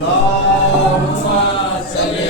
अल्लाहुम्मा सल्ली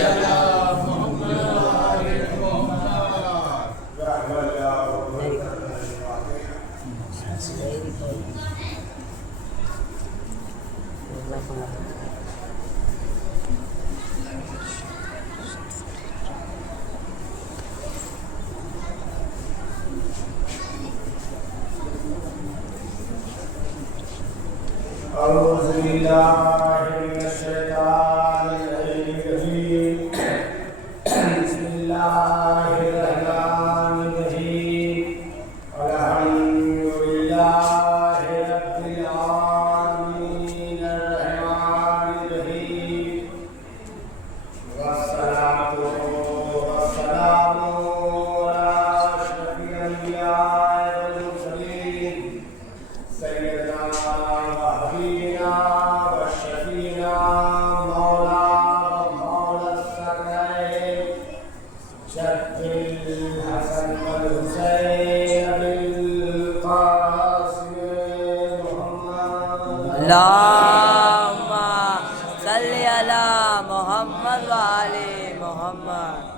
अला मोहम्मद व आले मोहम्मद।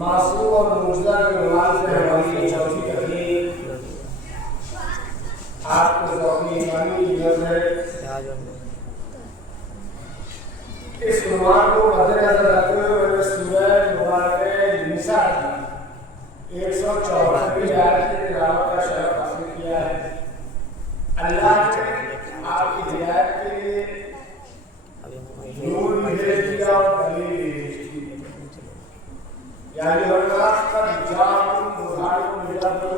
मासूम और मुर्दा के नुमान से हमारी चौथी तकलीफ आपको अपनी ईमानी की जरूरत है। इस नुमान को मद्देनजर रखते हुए मैंने सूरह मुबारक निसा की 164वीं आयत की तिलावत का शरफ हासिल किया है। अल्लाह ने आपकी हिदायत के लिए नूर भी भेज दिया और दलील भी भेज दी। यानी वरनास का जाम बुहारों मिला तो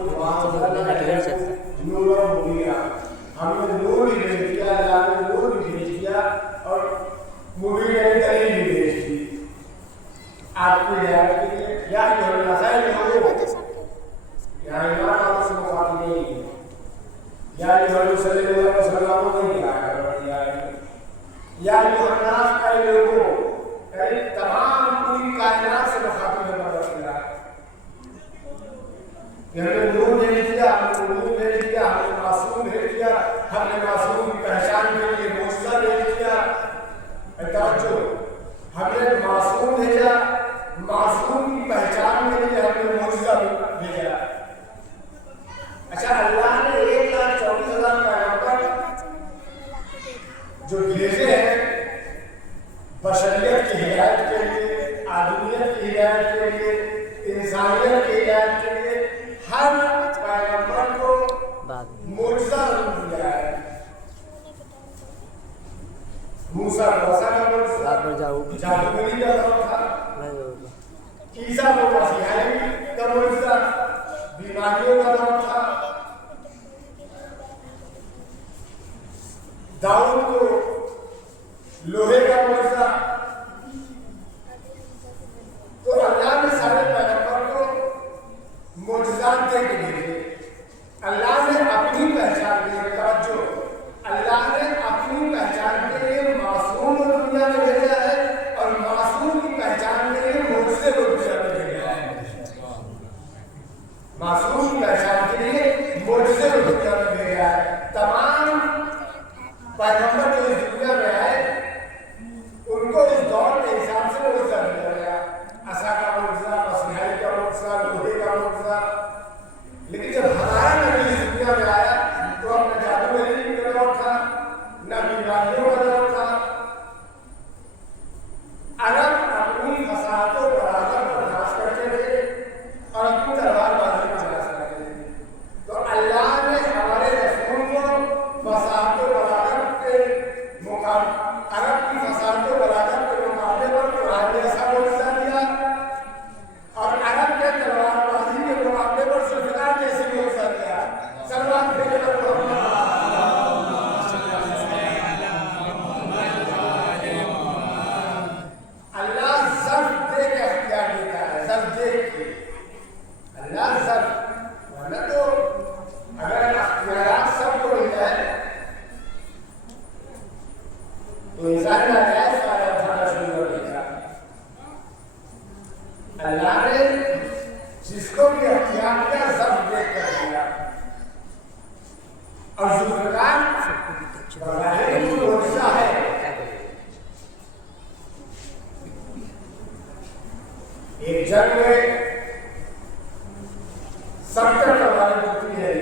नूर और मुबीना, हमने नूर भी भेज दिया, अल्लाह ने नूर भी भेज दिया और मुबीना ने दलील भी भेज दी। आपकी हिदायत के लिए या नसाई में हो यहाँ इमाम आपसे मुखातिब नहीं है, या सल्लल्लाहु अलैहि वसल्लम नहीं आया या अन्नास का लोगों यानी तमाम पूरी कायनात से मुखातिब है। हमने नूर भेज दिया, हमने नूर भेज दिया, हमने मासूम भेज दिया, हमने मासूम की पहचान के लिए मुर्तज़ा भेज दिया। तवज्जो, हमने मासूम भेजा, मासूम की पहचान के लिए हमने मुर्तज़ा भेजा। अच्छा, अल्लाह ने 1,24,000 पैगंबर जो भेजे हैं बशरियत की हिदायत के लिए, आदमियत की हिदायत के लिए, इंसानियत की हिदायत के लिए, हर पैगंबर को मुर्तज़ा दिया है। मूसा मूसा का मुर्तज़ा जादूगरी का दौर था, ईसा को मसीहाई का मुर्तज़ा बीमारियों का दौर था, दाऊद को लोहे का मुर्तज़ा। तो अल्लाह ने सारे पैगंबर को मुर्तज़ात दे के भेजे। अल्लाह ने अपनी पहचान के लिए, तवज्जो, अल्लाह ने अपनी पहचान के लिए मासूम को दुनिया में भेजा है और मासूम की पहचान के लिए मुर्तज़े को दुनिया में भेजा है। मासूम की पहचान के लिए मुर्तज़े को दुनिया में भेजा है। तमाम पैगंबर जो इस दुनिया में आए उनको इस दौर के हिसाब से मुर्तज़ा दिया गया। असा का मुर्तज़ा, मसीहाई का मुर्तज़ा, लोहे का मुर्तज़ा। लेकिन 70 तलवारें टूटी है।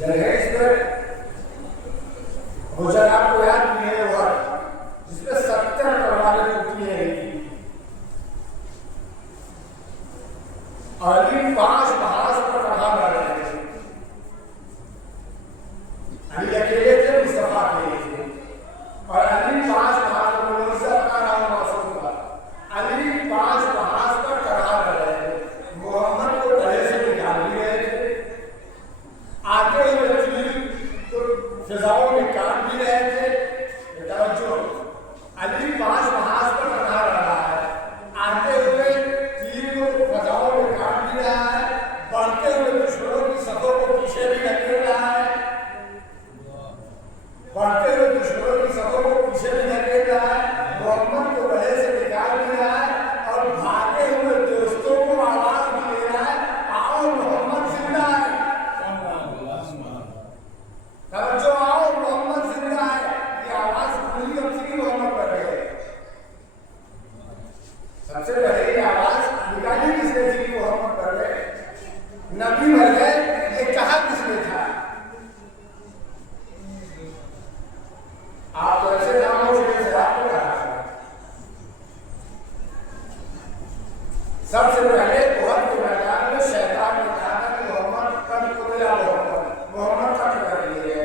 जरहेज पर भोजन आपको याद नहीं है वो जिसमें 70 तलवारें टूटी है। अली 5 महाज पर चढ़ा रहे थे। अली अकेले थे, मुस्तफा अकेले थे और अली 5 महाज पर अली 5 महाज पर चढ़ा रहे थे। मोहम्मद को गले से निकाल भी रहे थे, आते हुए तीर को फिजाओं में काट भी रहे थे। जो अली 5 महाज पर चढ़ा रहा है, आते हुए तीर को फिजाओं में काट भी रहा है, बढ़ते हुए दुश्मनों की सफों को पीछे भी धकेल रहा है, बढ़ते हुए दुश्मनों की सफों को पीछे भी धकेल रहा है। मोहम्मद को गले से निकाल भी रहा है और भागे हुए दोस्तों को आवाज भी दे रहा है, आओ मोहम्मद जिंदा है, तवज्जो आओ मोहम्मद जिंदा है। ये आवाज पूरी कब से मोहम्मद कर रहे हैं। सबसे पहले ये आवाज निकाली किसने थी मोहम्मद कर रहे, नबी मर गए, ये कहा किसने था। आप तो ऐसे नामों से आपको कहा सबसे पहले बहुत के मैदान में शैतान ने कहा था कि मोहम्मद कद को मिला, मोहम्मद कद कर लिए।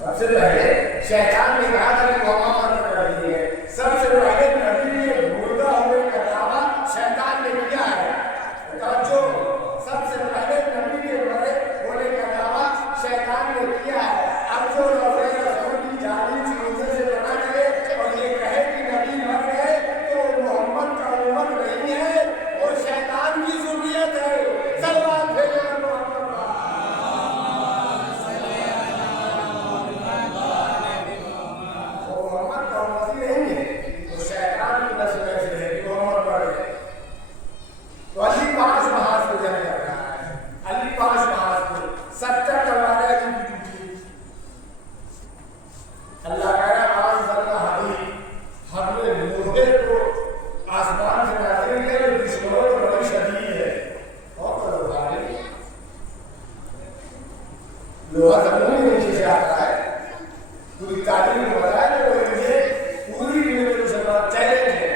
सबसे पहले शैतान ने कहा था कि मोहम्मद कद कर लिए। सबसे पहले नबी ने मुर्दा होने का दावा शैतान ने किया है। जो सबसे पहले नबी के मरे होने का दावा शैतान ने किया है। अब जो रसूल की जाली चीजों से बना करे और ये कहे कि नबी मर गए तो मोहम्मद का उम्मत नहीं है, वो शैतान की ज़ुर्रियत है। सल्लल्लाहु अलैहि वसल्लम वो मोहम्मद का उम्मत नहीं है, वो शैतान की नस्ल से है कि मोहम्मद मर गए। तो अली 5 महाज पे जंग कर रहा है, अली 5 महाज पे 70 तलवारें अल्लाह कह रहा हमने लोहे को आसमान से नाज़िल किया जो दुश्मनों को बड़ी शदीद है। और लोहा जमीन के नीचे से आता है, पूरी तारीख में बताया कि वो मुझे पूरी चैलेंज है।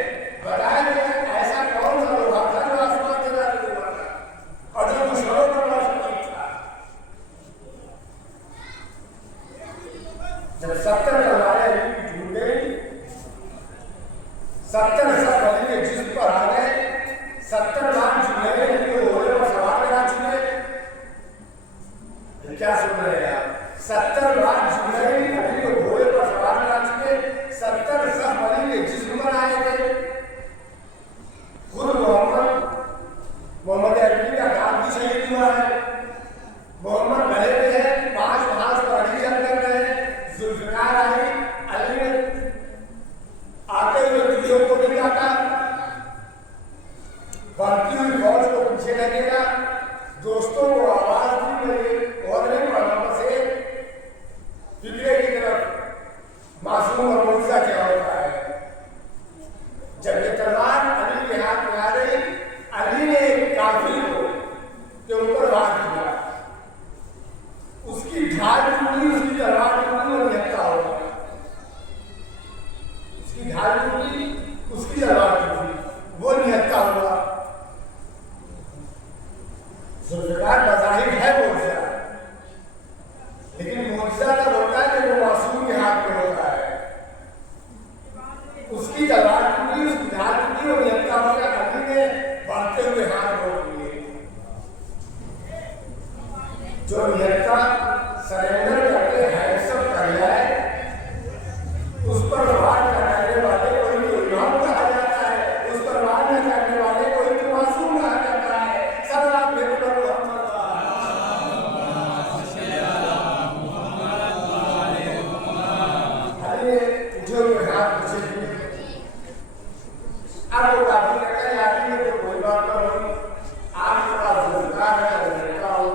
बताया कि ऐसा कौन सा लोहा था जो आसमान से नाज़िल हुआ था और जो दुश्मनों को बड़ा शदीद था। जब 70 तलवारें टूट गई, 70 सब अली के जिस्म पर आ गए, 70 लाख जुमले घोड़े पर सवार लगा चुके। क्या सुन रहे हैं आप? 70 लाख जुमले अली को घोड़े पर सवार लगा चुके, 70 सब अली के जिस्म पर आए थे। खुद मोहम्मद अली का नाम भी शहीद हुआ है। मोहम्मद गले में है, 5 महाज पर अली जंग कर रहे हैं। जुल्फिकार आई, अली ने आते हुए तीरों को भी काटा, बढ़ती हुई फौज को पीछे लगेगा। दोस्तों को आवाज दी गई और नहीं पड़ा, बस फिक्रे की तरफ मासूम और मुर्जा क्या होता है। जब ये तलवार अली के हाथ में आ गई, अली ने एक काफिर को के ऊपर वार किया, उसकी ढाल टूटी, उसकी तलवार टूटी और निहत्था हो गया। उसकी ढाल टूटी, उसकी तलवार टूटी, वो निहत्था हुआ। जुल्फिकार बज़ाहिर है मुर्जा, लेकिन मुर्जा तब होता है जब वो मासूम के हाथ में होता है। उसकी तलवार टूटी, उसकी ढाल टूटी और निहत्था हो गया। अली ने बढ़ते हुए हाथ रोक लिए। जो निहत्था सरेंडर करके हैंडसअप कर जाए, उस पर वार न करने वाले कोई तो इमाम कहा जाता है, उस पर वार न करने वाले कोई तो मासूम कहा जाता है। सब आप मेरे पर अरे जो हाथ पीछे अब वो काफी लगता है आदमी है तो कोई बात ना होगी। आपके पास जुल्फिकार है, लड़का हो,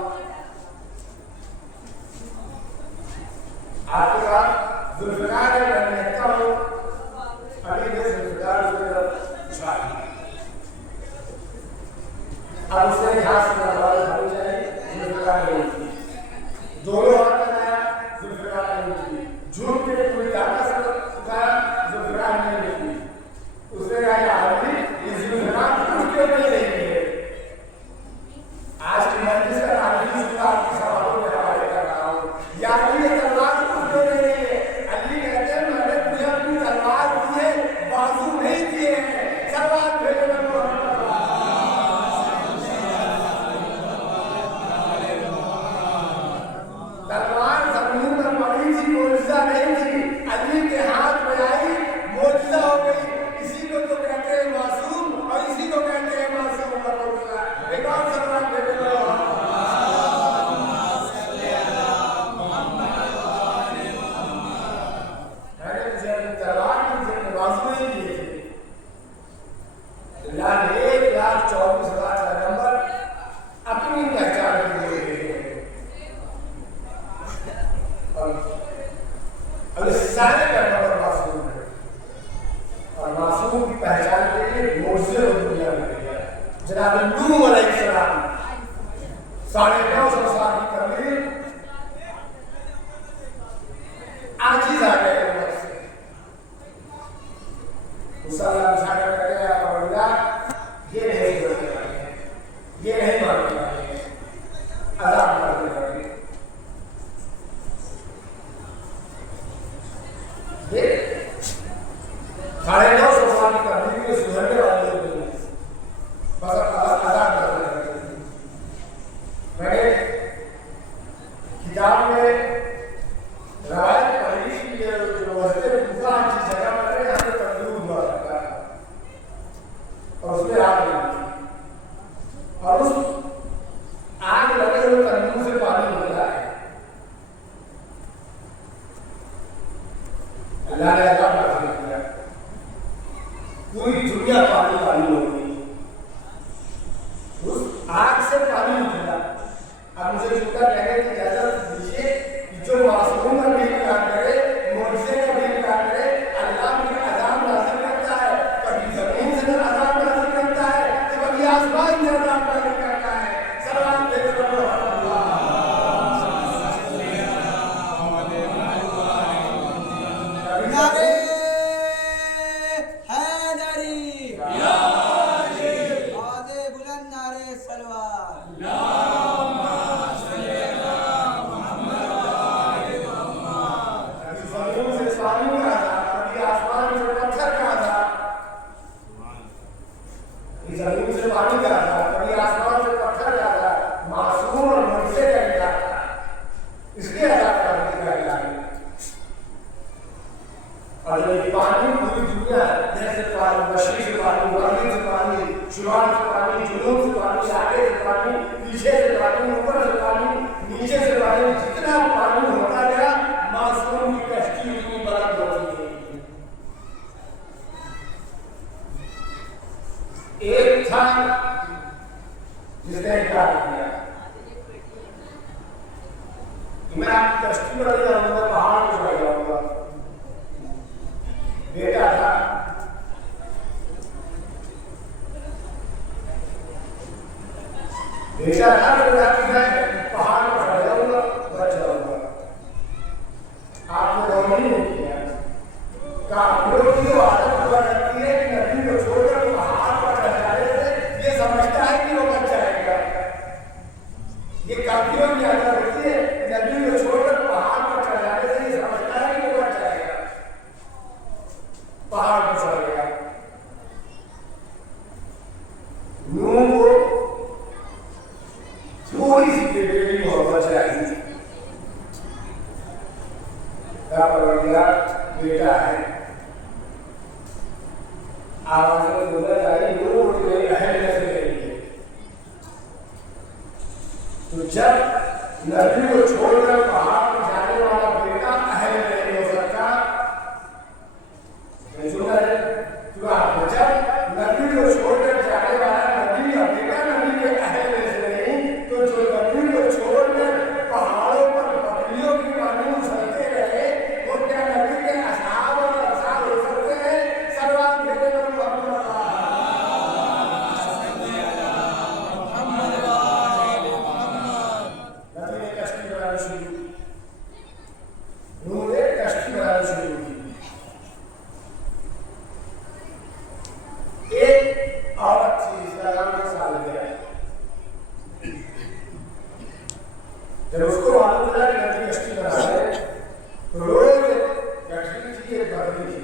आपके पास जुल्फिकार है, लड़का हो, अभी ये जुल्फिकार मासूम की पहचान के लिए मोर्चे और दुनिया में भेजा। जनाब नूह अलैहिस्सलाम 950 साल की कबीर आजीज आ गए उम्र से। मुसल्ला बिछा कर कह गया परवरदिगार ये नहीं करने वाले हैं, ये नहीं मानने वाले हैं, अज़ाब करने वाले हैं। ये 950 साल की कबीर के सुधरने वाले लोग नहीं हैं, बस अज़ाब करने वाले हैं। मैंने किताब में रवायत पढ़ी कि जो मस्जिद कूफा जिस जगह पर है यहाँ पे तंदूर हुआ करता है और उसमें आग लगी और उस आग लगे हुए तंदूर से पानी निकला है। अल्लाह ने अज़ाब नाज़िल किया, पूरी दुनिया पानी पानी हो गई, उस आग से पानी निकला। अब मुझे चुका कहने की इजाजत दीजिए कि जो मासूम का भी इनकार करे, मुझसे का भी इनकार करे, अल्लाह भी अज़ाब नाज़िल करता है, कभी ज़मीन से अज़ाब नाज़िल करता है, तो कभी आसमान से अज़ाब नाज़िल करता है। सलाम भेजो नारे हैदरी आवाज़े बुलंद नारे सलवात ज़मीन से पानी का अज़ाब, कभी आसमान से पत्थर का अज़ाब, ज़मीन से पानी का अज़ाब, कभी आसमान से पत्थर का अज़ाब, मासूम और मुझसे का इनकार, इसलिए अज़ाब करने का इनकार। और जब ये पानी पूरी दुनिया जैसे पानी, मशरिक़ से पानी, मग़रिब से पानी, शुमाल से पानी, जुनूब से पानी, आगे से पानी, पीछे से पानी, ऊपर से पानी, नीचे से पानी, जितना पानी होता गया मासूम की कश्ती उतनी बुलंद होती गई। एक था जिसने इनकार किया, मैं आपकी कश्ती पर ले जाऊंगा, पहाड़ पर चढ़ जाऊंगा। बेटा था, बेटा था तो मैं पहाड़ पर चढ़ जाऊंगा, बच जाऊंगा। आपने दोनों नहीं किया। काफिरों की जो आदत हुआ करती है कि नबी को छोड़कर पहाड़ पर चढ़ जाने से ये समझता है कि वो बच जाएगा। ये काफिरों की आदत होती है, नबी को छोड़कर पहाड़ पर चढ़ जाने से ये समझता है कि वो बच जाएगा, पहाड़ पर चढ़ गया। नूह को थोड़ी सी बेटे की मोहब्बत चाहिए, परवरदिगार बेटा है, आवाज़ में गुजर आई, वो उठ गई, अहल नस्ल गई। तो जब नबी को छोड़कर पहाड़ पर जाने वाला बेटा अहल नहीं हो सकता, जब नबी को छोड़कर जाने वाला नबी का बेटा नबी के अहल में से नहीं, तो जो नबी को छोड़कर पहाड़ों पर बकरियों की पानी उछलते रहे, वो क्या नबी के असहाब और अंसार हो सकते हैं? सलवात भेजे नबी ने कश्ती बनानी शुरू की, नूह ने कश्ती बनानी शुरू की। एक औरत थी, इसका नाम सालिया। जब उसको मालूम चला कि नबी कश्ती बना रहे, तो रोज गठरी थी, एक बकरी थी,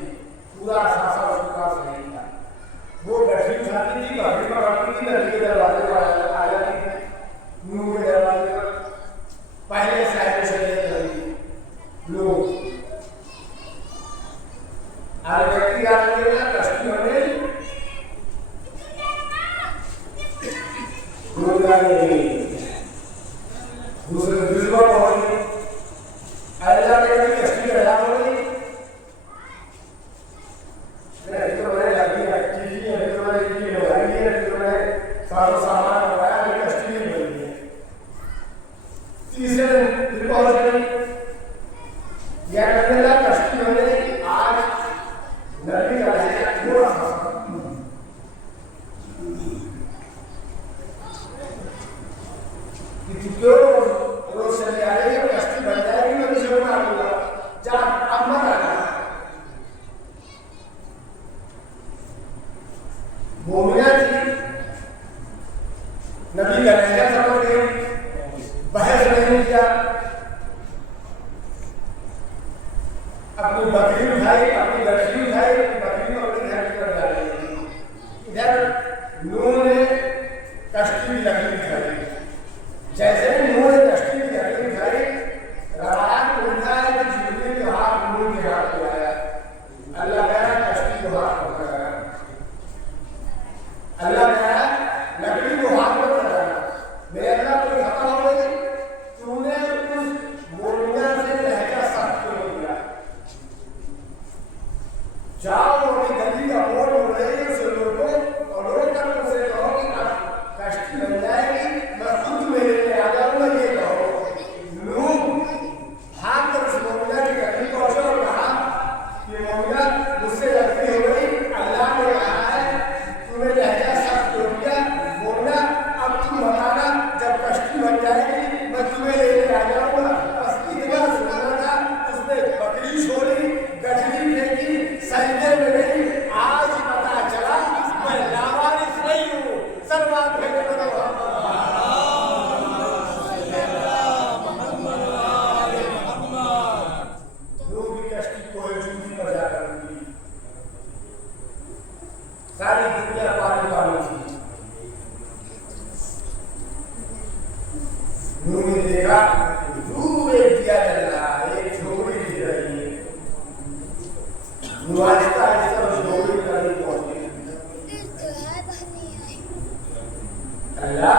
पूरा सासा उसके पास नहीं था। वो गठरी उठाती थी, बकरी पर रखती थी, नबी के दरवाजे पर आ जाती थी, नूह के दरवाजे पर। पहले साहिब शरीयत करी लोग आज व्यक्ति आ गया, कश्ती बने, दूसरे दुश्मन पहुंच गई, अल्लाह ने कभी कश्ती लगा होगी, तो मैंने लगी रखी थी, तो मैंने की लगाई, तो मैंने सारा सामान लगाया, मेरी कश्ती नहीं बनी है। तीसरे दिन फिर पहुंच गई, यह कहने लगा कश्ती बने। आज नबी का लहजा थोड़ा सा मोमिना थी, नबी का लहजा समझ गई, बहस नहीं किया, अपनी बकरी उठाई, अपनी गठरी उठाई, बकरी को अपने घर की तरफ डाली। इधर नूह ने कश्ती की लकड़ी उठाई। जैसे ही नूह ने कश्ती की लकड़ी उठाई, रवायत में लिखा है कि जिब्रील का हाथ नूह के हाथ में आया। अल्लाह कह रहा कश्ती को हाथ पकड़ा, अल्लाह कह रहा लकड़ी को हाथ में पकड़ा। मेरे अल्लाह कोई खता हो गई, तूने उस मोमिना से लहजा सख्त क्यों किया? जाओ अपनी गली का मोड़ हो रही है, उसे रोको और रोक कर उसे कहो कि कश्ती बन जाएगी, मैं खुद तुम्हें लेने आ जाऊंगा, ये कहो। नूह भाग कर उस मोमिना की गली पहुंचे और कहा कि मोमिना मुझसे गलती हो गई, अल्लाह ने कहा है तुम्हें लहजा सख्त क्यों किया? मोमिना अब तुम बताना, जब कश्ती बन जाएगी मैं तुम्हें लेने आ जाऊंगा। बस इतना सुनना था। उसने बकरी छोड़ी, गठरी फेंकी, सजदे में गई। आज पता चला मैं लावारिस नहीं हूँ। सलमान भेजे मेरे नूह की कश्ती को जूती पर जाकर रुकी। सारी दुनिया पानी पानी थी। नूह ने देखा दूर एक दिया जल रहा है, एक झोपड़ी दिख रही है। नूह आहिस्ता आहिस्ता उस झोपड़ी के करीब पहुंचे। अल्लाह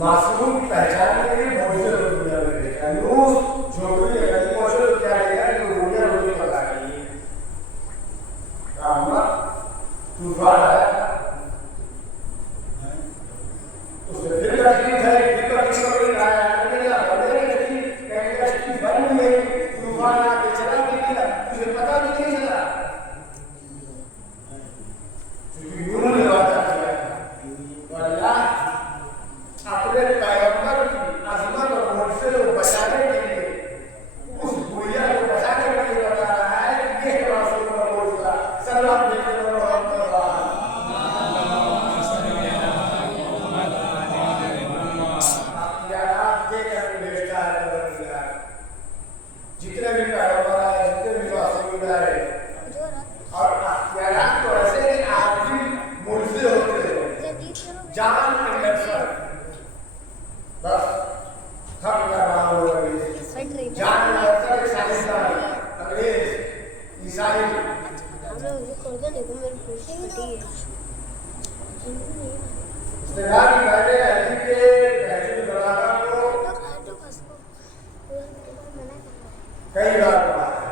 मासूम पहचान के लिए मौजूद दुनिया में देखा। नूह झोपड़ी के करीब पहुंचे तो क्या देखा कि दुनिया रोटी पका रही है। तूफान आया, उसने फिर कश्ती उठाई, फिर कश्ती पकड़ी आया, कहीं कश्ती बन गई, तूफान आके चला भी गया, तुझे पता भी नहीं चला, क्योंकि नूह ने वादा किया तो अल्लाह अपने पैगंबर की अजमत और मुझसे को बचाने के लिए, उस बुढ़िया को बचाने के लिए बता रहा है कि ये रसूल का मोजज़ा सल्लल्लाहु अलैहि वसल्लम। जितने भी पैगंबर आए, जितने भी रसूल आए, और अख्तियारात तो ऐसे कि आखिरी मुर्ज़े होते हैं, जान इंडक्शन, बस थक रहा हो रही है। जान इंडक्शन एक साइंसदान, अंग्रेज, ईसाई, उसने कहा कि मैंने अली के महजिद बलागा को कई बार पढ़ा है।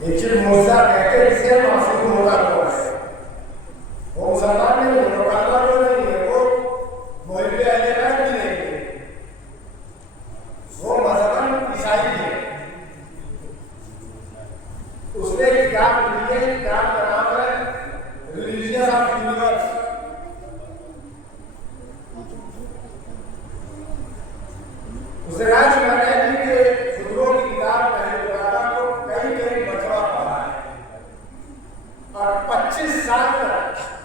लेकिन मूसा कहते इसे मासूम होगा कौन है? वो मुसलमान नहीं है, वो काफिर नहीं है, वो मुहिब्बे अहले बैत भी नहीं है, वो मज़हबन ईसाई है। उसने एक किताब लिखी है, किताब का नाम है रिलीजियस ऑफ यूनिवर्स। उसने कहा कि मैंने अली के खुतबों की किताब पहले बलागा को कई मरतबा पढ़ा है और 25 साल तक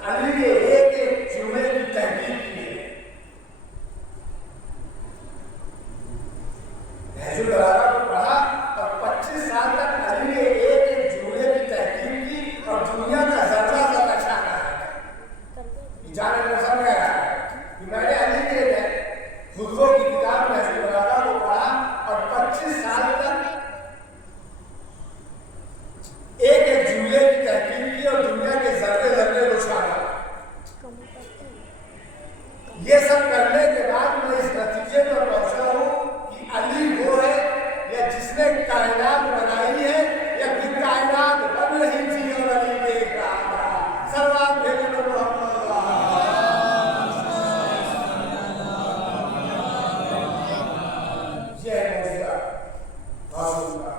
अली के एक एक जुमले की तहकीक की है। नहजुल बलागा को पढ़ा और 25 साल तक अली के एक एक जुमले की तहकीक की और दुनिया का जर्रा सा नक्शा बनाया है। जाने में समझ आया कि मैंने अली के खुतबों की किताब नहजुल बलागा को पढ़ा और 25 साल तक एक एक जुमले की तहकीक की और दुनिया के जर्रे जर्रे को छाना। ये सब करने के बाद मैं इस नतीजे पर पहुंचा हूं कि अली वो है या जिसने कायनात बनाई है या फिर कायनात बन रही थी और अली देख रहा था। सल्लल्लाहु अलैहि वसल्लम। ये है मौजूदा मासूम का।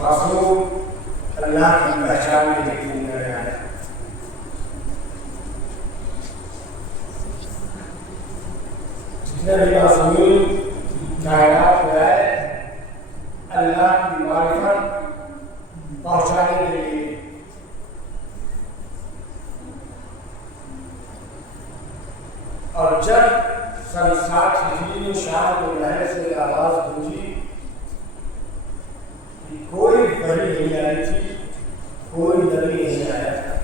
मासूम अल्लाह अल्लाह की पहचान में यकीन कर आया। जितने भी मासूमीन कायनात में आए अल्लाह की मारिफत पहुंचाने के लिए, और जब सन 60 हिजरी में शाम को लहर से आवाज गूंजी कि कोई बड़ी नहीं आई थी, कोई नबी नहीं आया था,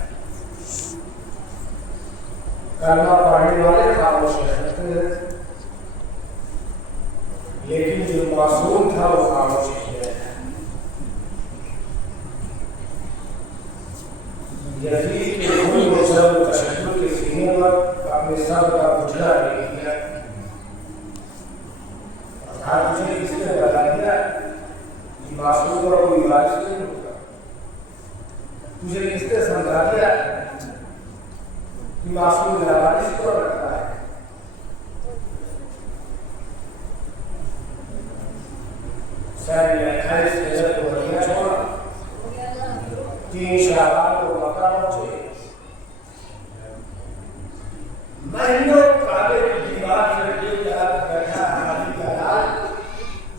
कलमा पढ़ने वाले खामोश रहते, लेकिन जो मासूम था वो खामोश नहीं रहता। यजीद के खून में सब तशद्दुद के सीने पर अपने सर का बुझला नहीं किया। तुझे किसने बता दिया कि मासूम का कोई इलाज नहीं होगा? तुझे किसने समझा दिया कि मासूम लावारिस को रखता है? शायद 28 रजब को मदीना छोड़ा, 3 शाबान को मक्का पहुंचे, महीनों काबे की दीवार से लेकर बैठा हाजी का लाल,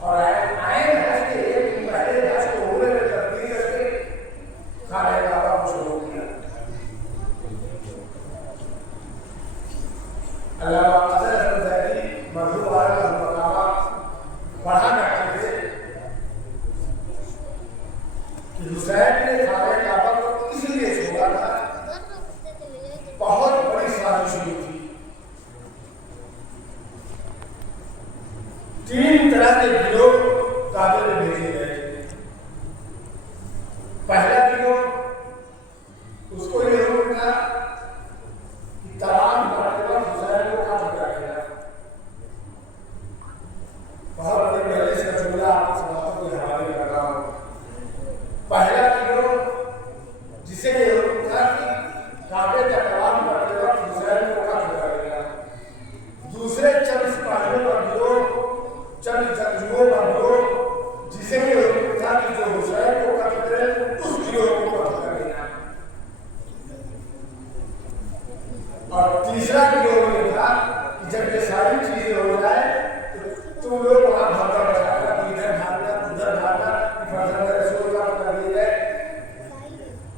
और आए हज के एक दिन पहले हज को उम्र में तब्दील करके खाने काबा को शुरू किया। अल्लामा अज़हर ज़ैदी मरहूम वाला मकामा पढ़ा करते थे कि हुसैन ने खाने काबा को इसलिए छोड़ा था, बहुत बड़ी साजिश हुई थी। 3 तरह के गिरोह काबे में भेजे गए थे। पहला गिरोह उसको ये हुक्म था कि तमाम मरतबा हुसैन को कत्ल कर देना। बहुत बड़ी मजलिस का जुमला आपको समाप्त के हवाले कर रहा हूँ। पहला गिरोह जिसे ये हुक्म था कि काबे का तमाम मरतबा हुसैन को कत्ल कर देना। दूसरे चंद सिपाहियों का गिरोह, चंद जंगजुओं का गिरोह जिसे ये हुक्म था कि जो हुसैन को कत्ल करे उस गिरोह को कत्ल कर देना। और तीसरा गिरोह ये था कि जब ये सारी चीजें हो जाए तो तुम लोग वहां भगदड़ मचाना, इधर भागना उधर भागना, फर्जंद रसूल का कर दिए गए,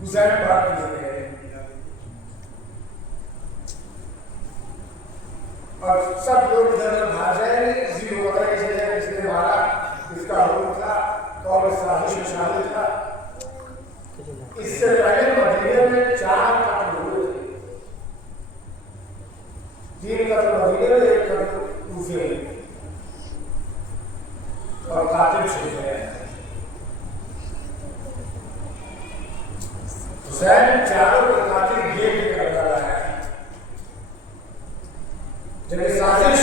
हुसैन मार दिए गए, और सब लोग इधर भाग जाएंगे। किसी को पता नहीं चलेगा किसने मारा, किसका हुक्म था, कौन साजिश में शामिल था। इससे पहले मदीने में 4 कत्ल हुए थे, 3 कत्ल मदीने में, 1 कत्ल कूफे में, और कातिल शहीद गए। हुसैन चारों के कातिल गेट कर रहा है। जब ये साजिश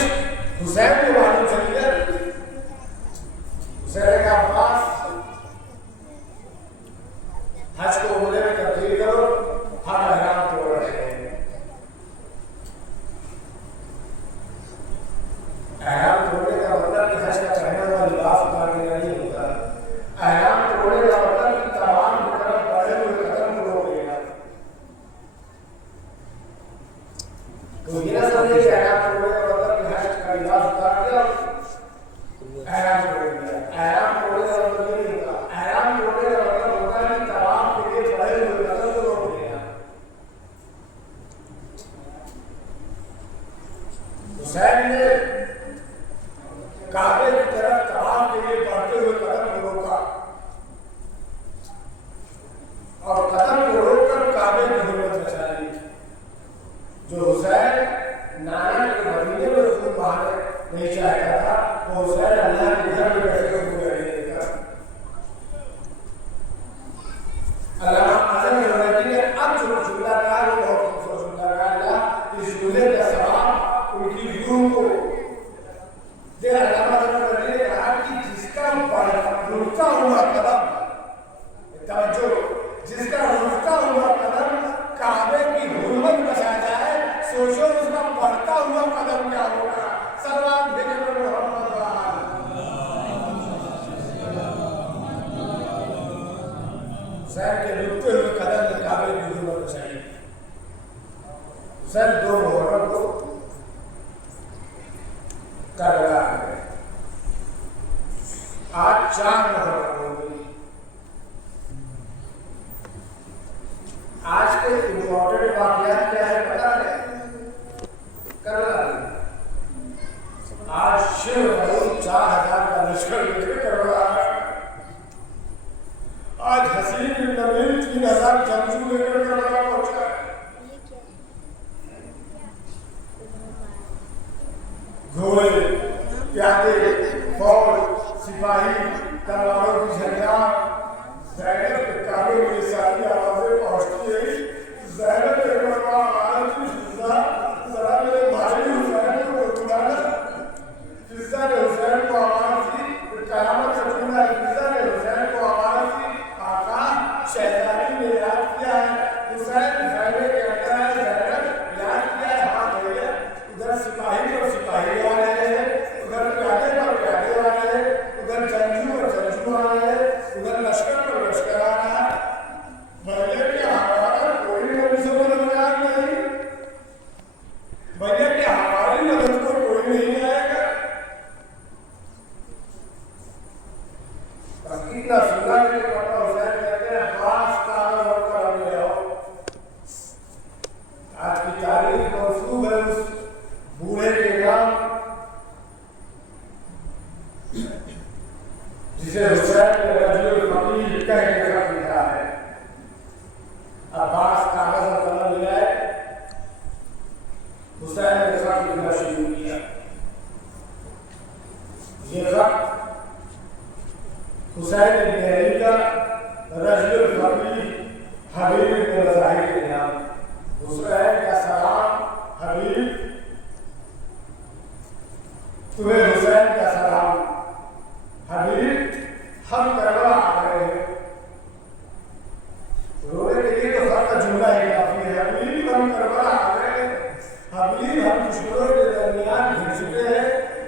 हुसैन को मालूम चली है, हुसैन का अब्बास हज को उम्रे में तब्दील करो, हम एहराम तोड़ रहे हैं। एहराम तोड़ने का मतलब कि हज का पहना हुआ लिबास उतार देना नहीं होता। एहराम तोड़ने का मतलब कि तमाम तरफ बढ़े हुए कदम को रोक लेना। तो ये ना समझे कि एहराम तोड़ने का मतलब कि हज का लिबास उतार दिया, एहराम तोड़ दिया। एहराम तोड़ने का मतलब ये नहीं होता। एहराम तोड़ने का मतलब होता है कि तमाम के लिए बढ़े हुए कदम को रोक लेना। हुसैन ने काबे की तरफ तमाम के लिए बढ़ते हुए कदम को रोका, और कदम को रोककर काबे की हुर्मत बचा ली। जो हुसैन नाना के मदीने में खून बहाने नहीं चाहता था, वो हुसैन अल्लाह के घर में बैठे खून बहने देगा। अल्लामा अज़हर ज़ैदी ने अब जो जुमला कहा वो बहुत खूबसूरत जुमला कहा। अल्लाह इस जुमले का सवाब उनकी रूह को दे। अल्लामा अज़हर ज़ैदी ने कहा कि जिसका रुकता हुआ कदम, तवज्जो, जिसका रुकता हुआ कदम काबे की हुर्मत बचा जाए, सोचो उसका बढ़ता हुआ कदम क्या होगा। सलाम भेजे मोहम्मद हुसैन के रुकते उठते हुए कदम काबे की जरूरत चाहिए। सर 2 मुहर्रम को करबला है, आज 4 मुहर्रम हो गई। आज के इम्पोर्टेंट वाक़यात क्या है पता है? करबला में आज शिव 4000 का लश्कर लेकर करबला है। आज हसीन बिन नबील 3000 जंगजू लेकर करबला पहुंचा है। घोड़े, प्यादे, फौज, सिपाही, तलवारों की झंझार, ज़ैनब के कानों में ये सारी आवाजें पहुंचती रही। ज़ैनब ने कहा आज फिज़्ज़ा जरा मेरे भाई हुसैन को बुलाना। फिज़्ज़ा ने हुसैन को आवाज दी, कयामत से पूरा फिज़्ज़ा ने हुसैन को आवाज दी, आका शहजादी ने याद किया है। हुसैन ज़ैनब कहता है ज़ैनब याद किया है? हाँ भैया। उधर सिपाही और सिपाही आ रहे हैं, उधर प्यादे और प्यादे आ रहे हैं, उधर जंगजू और जंगजू आ रहे हैं, उधर लश्कर और लश्कर आ रहा है। भैया क्या हमारा कोई मुझसे मददगार नहीं? भैया क्या हमारी मदद को कोई नहीं आएगा? इतना सुना के पता हुसैन कहते हैं खास काम और कर ले आओ। आज की तारीख मौसूब है उस बूढ़े के नाम जिसे हुसैन ने रजुल फकीर कह के रख लिया है। अब्बास कागज और कलम ले आए, हुसैन ने खत लिखना शुरू किया। ये खत हुसैन इब्न अली का रजुल फकीर हबीब इब्न ज़ाहिर के नाम। हुसैन का सलाम हबीब, तुम्हें हुसैन का सलाम हबीब, हम करबला आ गए हैं। रोने के लिए तो खत का जुमला ही काफी है। हबीब हम करबला आ गए हैं, हबीब हम दुश्मनों के दरमियान घिर चुके हैं,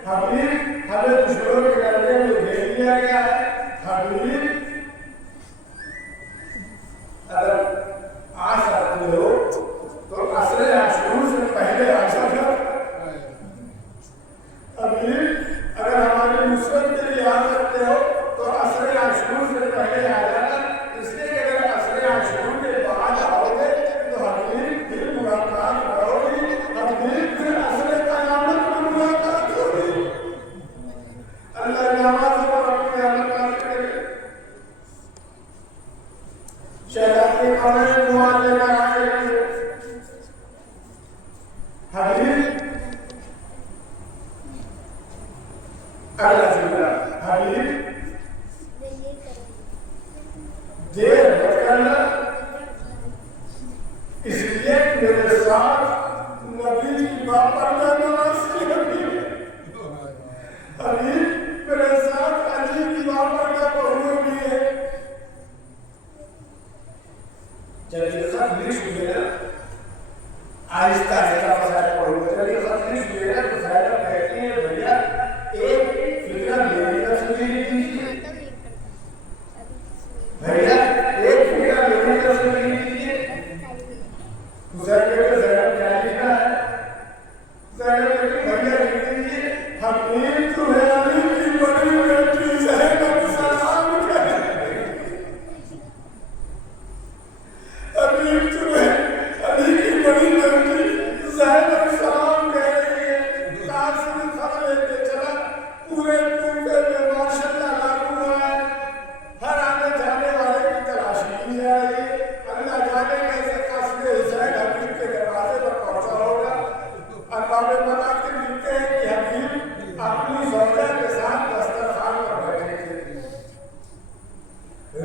हबीब हमें दुश्मनों के दरमियान में घेर लिया गया है। हबीब अगर आ सकते हो तो असरे आशूर से पहले आ जाना। हबीब अगर हमारी नुसरत के लिए आ सकते हो तो असरे आशूर से पहले आ जाना। इसलिए कि अगर असरे आशूर के बाद आओगे तो हबीब फिर मुलाकात करोगी, हबीब फिर असरे क़यामत में मुलाकात होगी। अल्लाह नमाज़ पर अपनी मुलाकात करे। शहजादी कमरे दुआ लेकर आए हबीब। अगला जुमला हबीब देर मत करना, इसलिए मेरे साथ नबी की बापर्दा नमाज़ की हबीब मेरे साथ अली की बापर्दा पढ़ने भी है। चलिए खत लिख लेना, आहिस्ता आहिस्ता फसाद पढ़ूंगा। चलिए खत लिख लेना। तो ज़ाहिर कहती है भैया एक फिक्र मेरी तरफ से ले लीजिए, भैया एक फिक्र मेरी तरफ से ले लीजिए। हुसैन कहते ज़ैनब क्या लिखना है? ज़ैनब कहती भैया लिख दीजिए हबीब तुम्हें अली की बड़ी बेटी ज़ैनब सलाम कहे। हबीब तुम्हें अली की बड़ी बेटी ज़ैनब सलाम कह रही है। कासिम खत लेके चला, पूरे कूफे में माशाअल्लाह लागू हुआ है। हर आने जाने वाले की तलाशी की जा रही है। अल्लाह जाने कैसे कासिम हुसैन हबीब के दरवाजे पर पहुंचा होगा। अरबाब मनाक़िब लिखते हैं कि हबीब अपनी ज़ौजा के साथ दस्तरखान पर बैठे थे।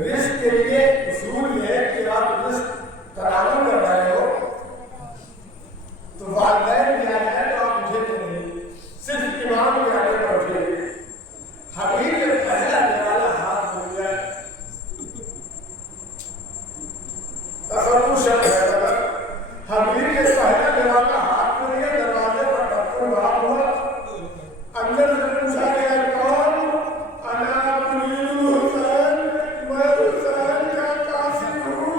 रिस्क के लिए उसूल ये है कि आप रिस्क तनावुल कर रहे हो तो वालिदैन भी आ जाए तो आप उठे तो नहीं, सिर्फ इमाम के आगे पर उठे। हबीब ने पहला निराला हाथ हो गया। तसव्वुर शब्द है। हबीब ने पहला निराला हाथ हो गया। दरवाजे पर टक्कर भाग हुआ। अंदर से पूछा गया कौन? अना मुरीद हुसैन, मैं हुसैन का कासिम हूँ।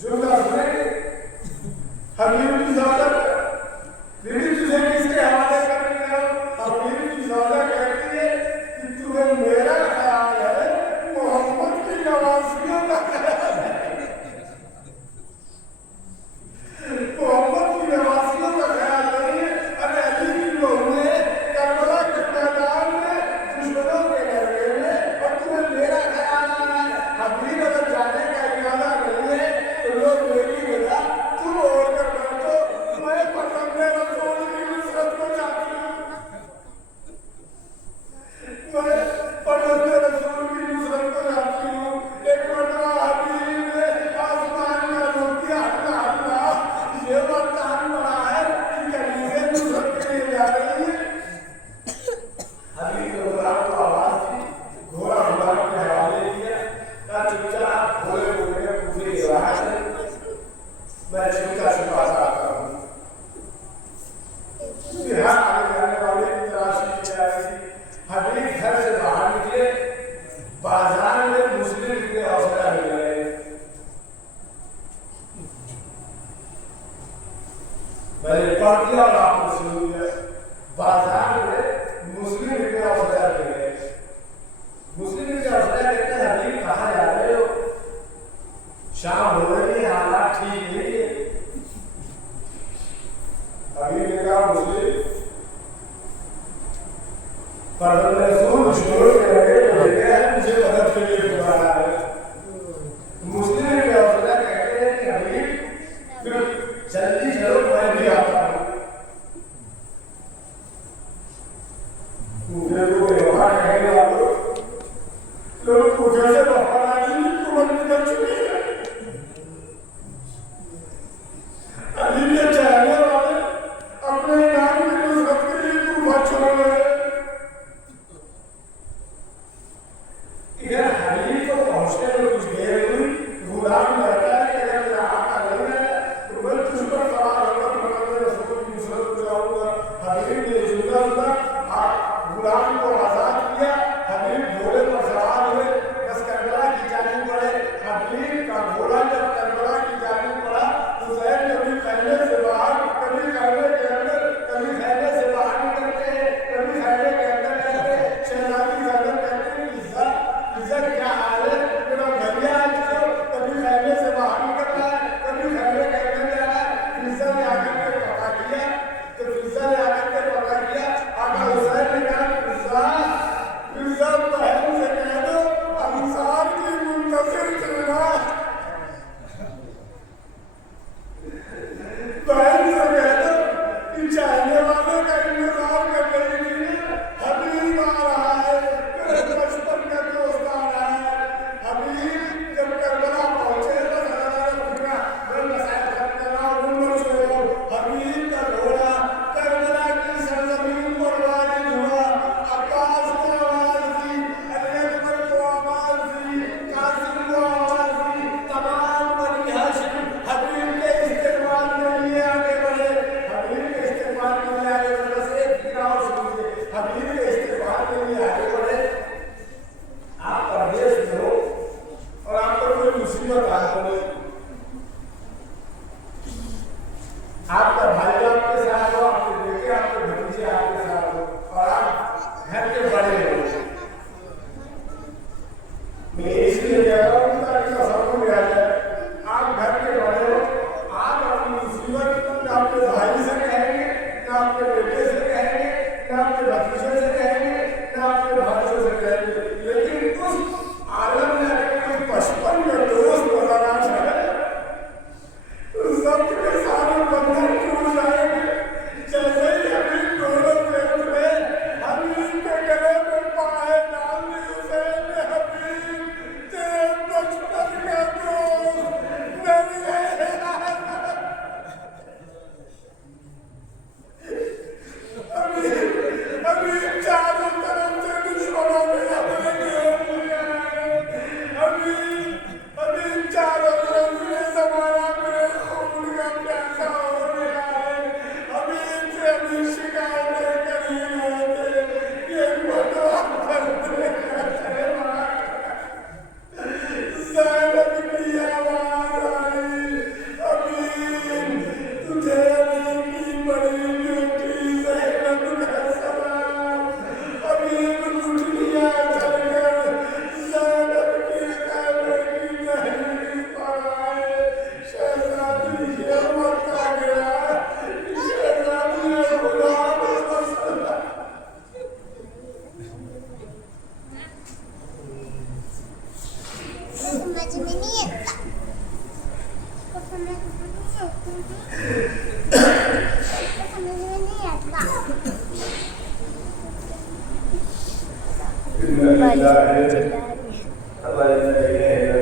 जो ना सुने हबीब की ज़ात बीवी तुझे किसके हवाले करनी है? हबीब की ज़ात कहती है कि तुम्हें मेरा ख्याल है, मोहम्मद की नवाज़ियों का ख्याल है। मोहम्मद की नवाज़ियों का ख्याल नहीं है। अरे अली की बहू ने करबला के मैदान में दुश्मनों के लड़के में, और तुम्हें मेरा ख्याल आ रहा है। हबीब अगर जाने का इरादा नहीं है तो लोग मेरी वजह तुम ओढ़ कर बैठो, मैं पसंद रसूल की नुसरत को चाहती हूँ। मैं पसंद रसूल की नुसरत को चाहती हूँ। एक मरतबा हबीब ने आसमान में रोक दिया, अल्लाह अल्लाह, ये वरदान बड़ा है कि कलीज़े नुसरत के लिए जा रही है। हबीब के गुलाम को आवाज़ दी, घोड़ा गुलाम के हवाले किया, कहा चुपचाप घोड़े को पूछे के बाहर से मैं छुपा छुपा सा आता हूँ। बिहार आने जाने वाले की तलाशी की जा रही थी। हबीब घर से बाहर निकले, बाजार में मुस्लिम के हौसला मिल गए। मैंने पढ़ दिया और आपको सुन दिया। बाजार में मुस्लिम के हौसला मिल गए। मुस्लिम के हौसला कहते हैं हबीब कहाँ जा रहे हो? शाम हो रही है, हालात ठीक नहीं है। हबीब ने कहा मुस्लिम परवल रसूल छोड़ के लगे हैं, मुझे मदद के लिए बुलाया है। मुस्लिम के हौसला कहते हैं कि हबीब फिर जल्दी चलो, मैं भी आता हूँ। मुझे तो व्यवहार कहने वालों लोग पूछे से वफादारी को बंद कर चुकी है। अली के चाहने वाले अपने नाम की नुसरत के लिए कुर्बान छोड़ रहे हैं। इन्ना लिल्लाहि व इन्ना इलैहि